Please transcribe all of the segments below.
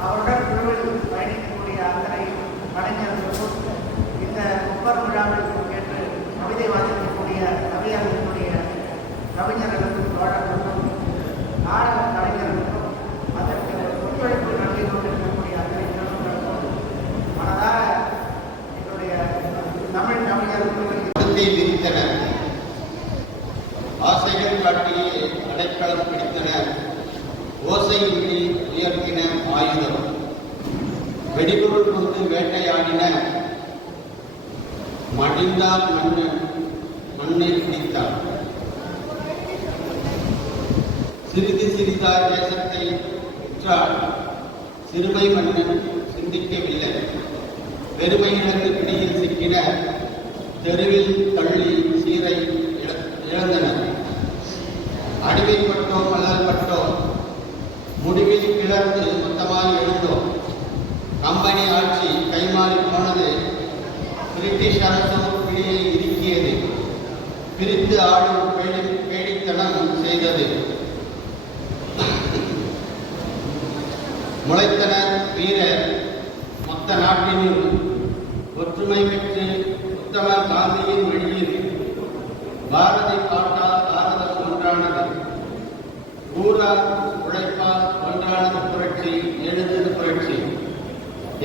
அவருடன் பயணிக்கக்கூடிய அத்தனை கலைஞர்களுக்கும் இந்த முப்பர் கவிதை வாசிக்கக்கூடிய கவியர்களுடைய கவிஞர்களுக்கும் தோழர்களுக்கும் நாடக கலைஞர்களுக்கும் அதற்கு ஒத்துழைப்பு நல்கி கொண்டிருக்கக்கூடிய அத்தனை நிறுவனங்களுக்கும் என்னுடைய தமிழ் கவிஞர்களுக்கு விரித்தனர் ஆசைகள் காட்டியே அடைக்கலம் பிடித்தனர் ஓசையின்றி உயர்த்தின ஆயுதம். வெடிபொருள் கொண்டு வேட்டையாடின மடிந்தால் மண்ணு மண்ணை பிடித்தார். சிறிது சிறிதாய் தேசத்தை உற்றால் சிறுமை மன்னன் சிந்திக்கவில்லை. பெருமையினருக்கு பிடியில் சிக்கின தெருவில் தள்ளி சீரை கம்பெனி ஆட்சி கைமாறி போனது பிரிட்டிஷ் அரசும் பிடியில் இருக்கியது பிரித்து ஆளும் பேடி பேடித்தனம் செய்தது. முளைத்தனர் வீரர் மொத்த நாட்டினும் ஒற்றுமை பெற்று உத்தம காந்தியின் வழியில் பாரதி பாட்டால் பாரதம் ஒன்றானது. ஊரார் உழைப்பால் ஒன்றானது புரட்சி எழுது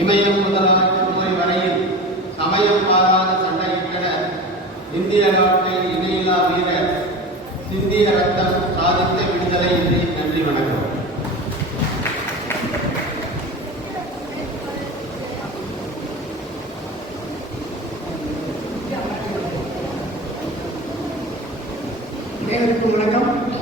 இமயம் முதலான முறை வரையில் சமயம் பாராத சண்டையிட்டன. இந்திய நாட்டின் இணையில்லா வீரர் சிந்திய ரத்தம் சாதித்த விடுதலை என்று நன்றி வணக்கம். அனைவருக்கும் வணக்கம்.